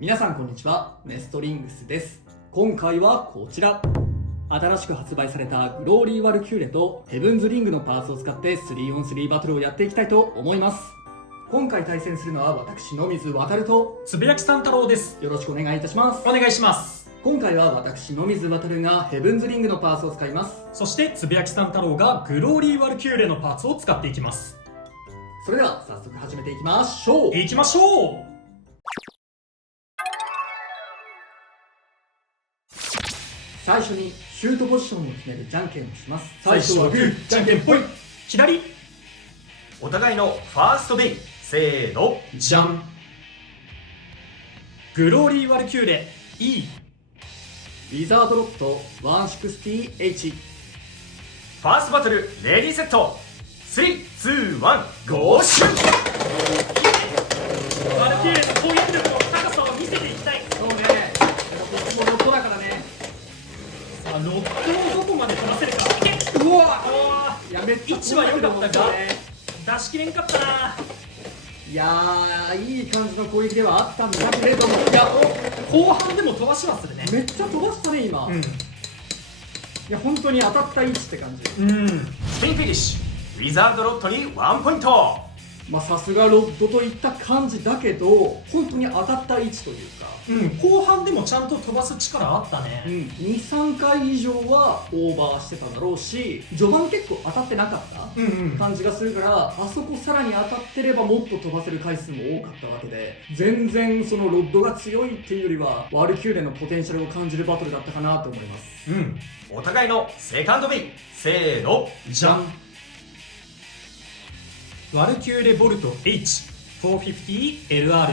皆さんこんにちは、ネストリングスです。今回はこちら。新しく発売されたグローリー・ワルキューレとヘブンズ・リングのパーツを使って 3on3 バトルをやっていきたいと思います。今回対戦するのは私、野水航とつぶやきさん太郎です。よろしくお願いいたします。お願いします。今回は私、野水航がヘブンズ・リングのパーツを使います。そしてつぶやきさん太郎がグローリー・ワルキューレのパーツを使っていきます。それでは早速始めていきましょう。いきましょう。最初にシュートポジションを決めるじゃんけんをします。最初はグー、じゃんけんぽい。左。お互いのファーストベイ、せーの、じゃん。グローリー・ワルキューレ E。 ウィザードロット 160H。 ファーストバトルレディーセット、3、2、1、ゴーシュッ。ワルキューレの攻撃力の高さを見せていきたい。そうね、もうロットだからね。さあロットをどこまで飛ばせるか。うわいや、めっちゃ位置は良かったがね、出しきれんかったな。いやー、いい感じの攻撃ではあったんだけれども、いや、後半でも飛ばしはするね。めっちゃ飛ばしたね今、いや本当に当たった位置って感じ。スピンフィニッシュ、ウィザードロットに1ポイント。まあさすがロッドといった感じだけど、本当に当たった位置というか、後半でもちゃんと飛ばす力あったね。2、3回以上はオーバーしてただろうし、序盤結構当たってなかった感じがするから、あそこさらに当たってればもっと飛ばせる回数も多かったわけで、全然そのロッドが強いっていうよりはワルキューレのポテンシャルを感じるバトルだったかなと思います。お互いのセカンドベイ、せーの、じゃん。ワルキューレボルト H450LR。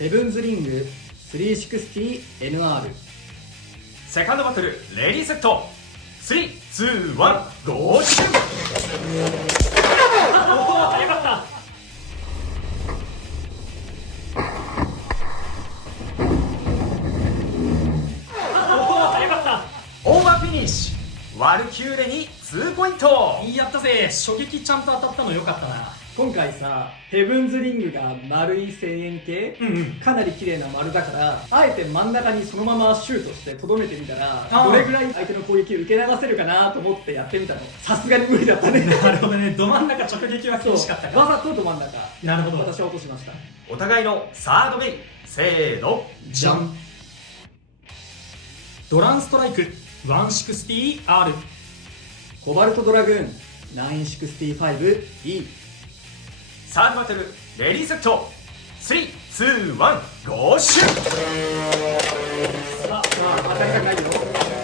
ヘブンズリング 360NR。 セカンドバトルレディーセット、3、2、1、ゴーシュッ。よかった。オーバーフィニッシュ、ワルキューレに2ポイント。やったぜ。衝撃ちゃんと当たったのよかったな。今回さ、ヘブンズリングが丸い1000円系、かなり綺麗な丸だから、あえて真ん中にそのままシュートしてとどめてみたら、どれぐらい相手の攻撃を受け流せるかなと思ってやってみたの。さすがに無理だったね。なるほどね。ど真ん中直撃は厳しかったか。わざとど真ん中。なるほど。私は落としました。お互いのサードベイ、せーの、じゃん。ドランストライク 160R。 コバルトドラグーン 965E。 サードバトルレディーセット、3、2、1、ゴーシュッ。さあ、当たりたくないよ。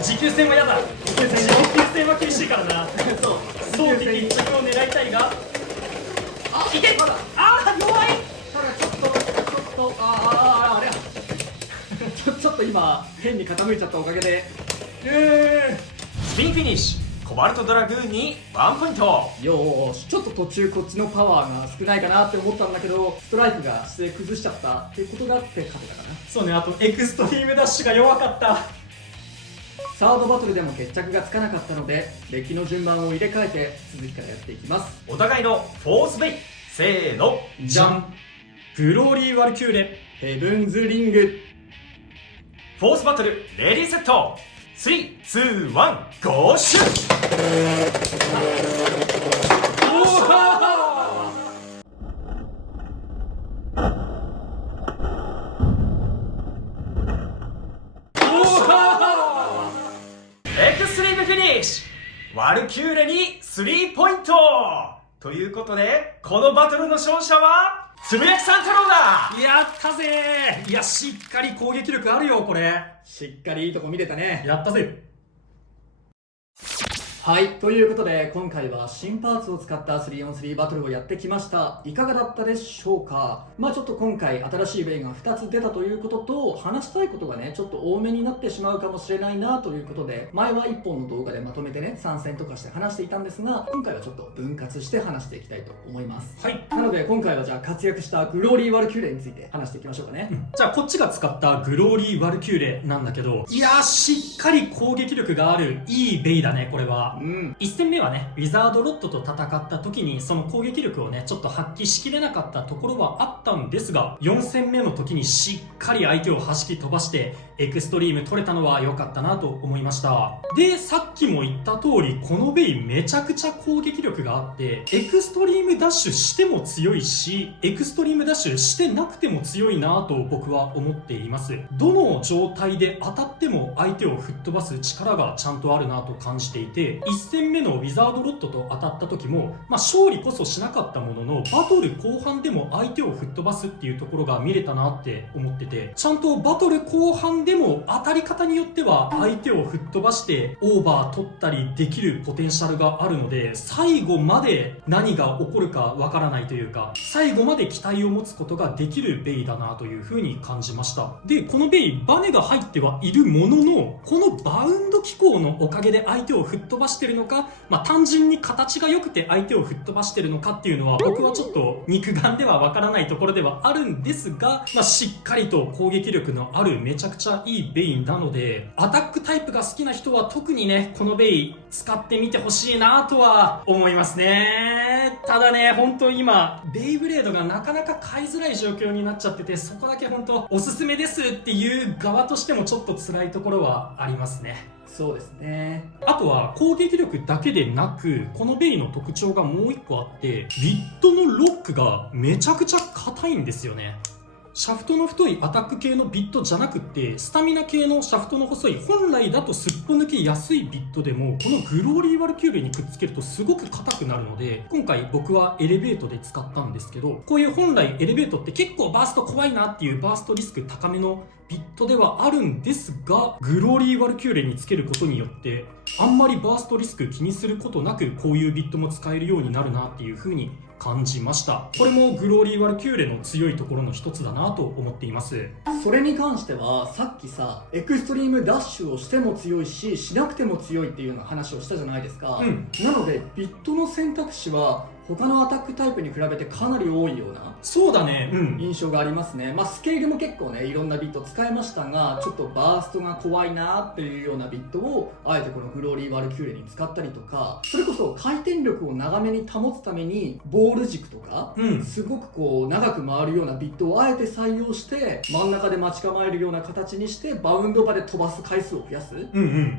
持久戦は嫌だ。持久戦は厳しいからな。そう、早期決着を狙いたいが、あ、いけまだ。弱い。ただちょっと、あれや。ちょっと今、変に傾いちゃったおかげで。スピンフィニッシュ、コバルトドラグーンに1ポイント。よーし、ちょっと途中こっちのパワーが少ないかなって思ったんだけど、ストライクが姿勢崩しちゃったっていうことがあって勝てたかな。そうね、あとエクストリームダッシュが弱かった。サードバトルでも決着がつかなかったので、デッキの順番を入れ替えて続きからやっていきます。お互いのフォースベイ、せーの、じゃん。グローリー・ワルキューレヘブンズリング。フォースバトルレディーセット、3、2、1、ゴーシュッ。エクストリームフィニッシュ、ワルキューレに3ポイント。ということで、このバトルの勝者はつぶやきさん太郎だ。やったぜ。いや、しっかり攻撃力あるよこれ。しっかりいいとこ見れたね。やったぜ。はい、ということで今回は新パーツを使った 3on3 バトルをやってきました。いかがだったでしょうか。まあちょっと今回新しいベイが2つ出たということと、話したいことがねちょっと多めになってしまうかもしれないなということで、前は1本の動画でまとめてね参戦とかして話していたんですが、今回はちょっと分割して話していきたいと思います。はい。なので今回はじゃあ活躍したグローリー・ワルキューレについて話していきましょうかね。じゃあこっちが使ったグローリー・ワルキューレなんだけど、いやーしっかり攻撃力があるいいベイだねこれは。。うん1戦目はね、ウィザードロットと戦った時にその攻撃力をね、ちょっと発揮しきれなかったところはあったんですが、4戦目の時にしっかり相手を弾き飛ばしてエクストリーム取れたのは良かったなと思いました。で、さっきも言った通り、このベイめちゃくちゃ攻撃力があって、エクストリームダッシュしても強いし、エクストリームダッシュしてなくても強いなと僕は思っています。どの状態で当たっても相手を吹っ飛ばす力がちゃんとあるなと感じていて、1戦目のウィザードロットと当たった時も、勝利こそしなかったものの、バトル後半でも相手を吹っ飛ばすっていうところが見れたなって思ってて、ちゃんとバトル後半でも当たり方によっては相手を吹っ飛ばしてオーバー取ったりできるポテンシャルがあるので、最後まで何が起こるかわからないというか、最後まで期待を持つことができるベイだなという風に感じました。で、このベイ、バネが入ってはいるものの、このバウンド機構のおかげで相手を吹っ飛ばしてるのか、単純に形が良くて相手を吹っ飛ばしてるのかっていうのは、僕はちょっと肉眼ではわからないところではあるんですが、しっかりと攻撃力のあるめちゃくちゃいいベイなので、アタックタイプが好きな人は特にね、このベイ使ってみてほしいなとは思いますね。ただね、本当今ベイブレードがなかなか買いづらい状況になっちゃってて、そこだけ本当おすすめですっていう側としてもちょっと辛いところはありますね。そうですね。あとは攻撃力だけでなく、このベイの特徴がもう一個あって、ビットのロックがめちゃくちゃ硬いんですよね。シャフトの太いアタック系のビットじゃなくって、スタミナ系のシャフトの細い、本来だとすっぽ抜けやすいビットでも、このグローリーワルキューレにくっつけるとすごく硬くなるので、今回僕はエレベートで使ったんですけど、こういう本来エレベートって結構バースト怖いなっていうバーストリスク高めのビットではあるんですが、グローリーワルキューレにつけることによってあんまりバーストリスク気にすることなく、こういうビットも使えるようになるなっていう風に感じました。これもグローリーワルキューレの強いところの一つだなと思っています。それに関してはさっきさ、エクストリームダッシュをしても強いし、しなくても強いっていうような話をしたじゃないですか、なのでビットの選択肢は他のアタックタイプに比べてかなり多いようなそうだね、印象がありますね。スケールも結構ね、いろんなビット使えましたが、ちょっとバーストが怖いなっていうようなビットをあえてこのグローリーワルキューレに使ったりとか、それこそ回転力を長めに保つためにボール軸とか、すごくこう長く回るようなビットをあえて採用して真ん中で待ち構えるような形にしてバウンド場で飛ばす回数を増やす、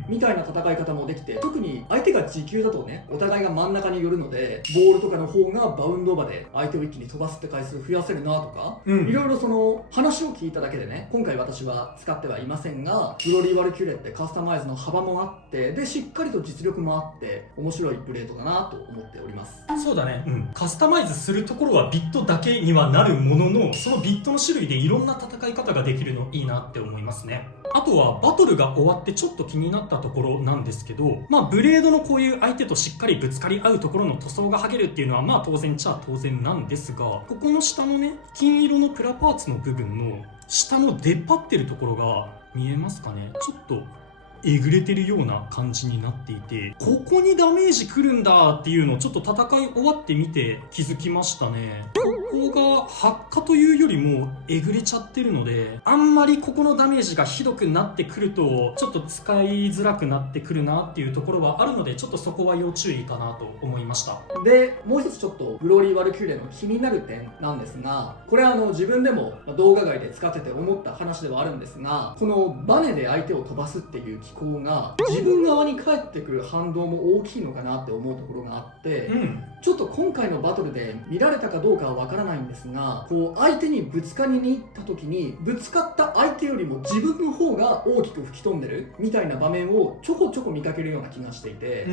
みたいな戦い方もできて、特に相手が持久だとね、お互いが真ん中に寄るのでボールとかの方がバウンド場で相手を一気に飛ばすって回数増やせるなとか、いろいろその話を聞いただけでね、今回私は使ってはいませんが、グローリーワルキューレってカスタマイズの幅もあって、でしっかりと実力もあって面白いブレードだなと思っております。そうだね、カスタマイズするところはビットだけにはなるものの、そのビットの種類でいろんな戦い方ができるのいいなって思いますね。あとはバトルが終わってちょっと気になったところなんですけど、ブレードのこういう相手としっかりぶつかり合うところの塗装が剥げるっていうのは当然っちゃ当然なんですが、ここの下のね、金色のプラパーツの部分の下の出っ張ってるところが見えますかね。ちょっとえぐれてるような感じになっていて、ここにダメージくるんだっていうのをちょっと戦い終わってみて気づきましたね。ここが発火というよりもえぐれちゃってるので、あんまりここのダメージがひどくなってくるとちょっと使いづらくなってくるなっていうところはあるので、ちょっとそこは要注意かなと思いました。でもう一つちょっとグローリーワルキューレの気になる点なんですが、これは自分でも動画外で使ってて思った話ではあるんですが、このバネで相手を飛ばすっていう機構が自分側に返ってくる反動も大きいのかなって思うところがあって、ちょっと今回のバトルで見られたかどうかはわからないんですが、こう相手にぶつかりに行った時にぶつかった相手よりも自分の方が大きく吹き飛んでるみたいな場面をちょこちょこ見かけるような気がしていて、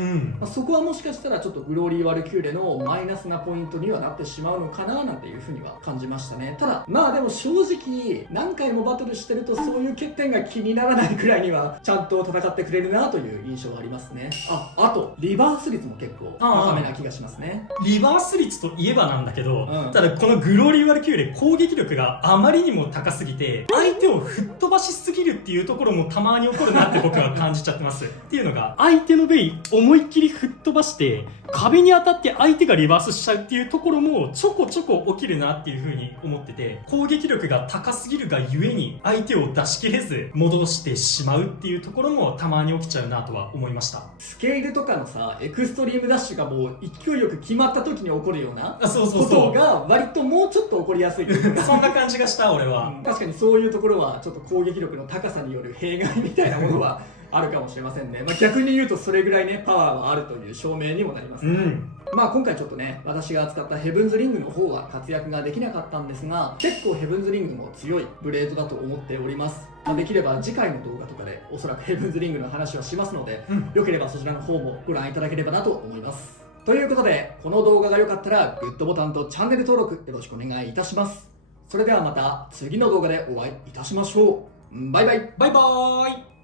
そこはもしかしたらちょっとグローリーワルキューレのマイナスなポイントにはなってしまうのかななんていうふうには感じましたね。ただでも正直何回もバトルしてるとそういう欠点が気にならないくらいにはちゃんと戦ってくれるなという印象はありますね。あとリバース率も結構高めな気がしますね。ね。リバース率といえばなんだけど、うんただこのグローリー・ワルキューレ攻撃力があまりにも高すぎて、相手を吹っ飛ばしすぎるっていうところもたまに起こるなって僕は感じちゃってます。っていうのが、相手のベイ思いっきり吹っ飛ばして、壁に当たって相手がリバースしちゃうっていうところもちょこちょこ起きるなっていう風に思ってて、攻撃力が高すぎるがゆえに相手を出し切れず戻してしまうっていうところもたまに起きちゃうなとは思いました。スケールとかのさ、エクストリームダッシュがもう勢いよく決まった時に起こるようなあ、そうそうことそう。が割ともうちょっと起こりやすいというかそんな感じがした俺は。確かにそういうところはちょっと攻撃力の高さによる弊害みたいなものはあるかもしれませんね。逆に言うとそれぐらいね、パワーはあるという証明にもなりますね。今回ちょっとね、私が扱ったヘブンズリングの方は活躍ができなかったんですが、結構ヘブンズリングも強いブレードだと思っております。できれば次回の動画とかでおそらくヘブンズリングの話をしますので、よければそちらの方もご覧いただければなと思います。ということで、この動画が良かったらグッドボタンとチャンネル登録よろしくお願いいたします。それではまた次の動画でお会いいたしましょう。バイバイ。バイバーイ。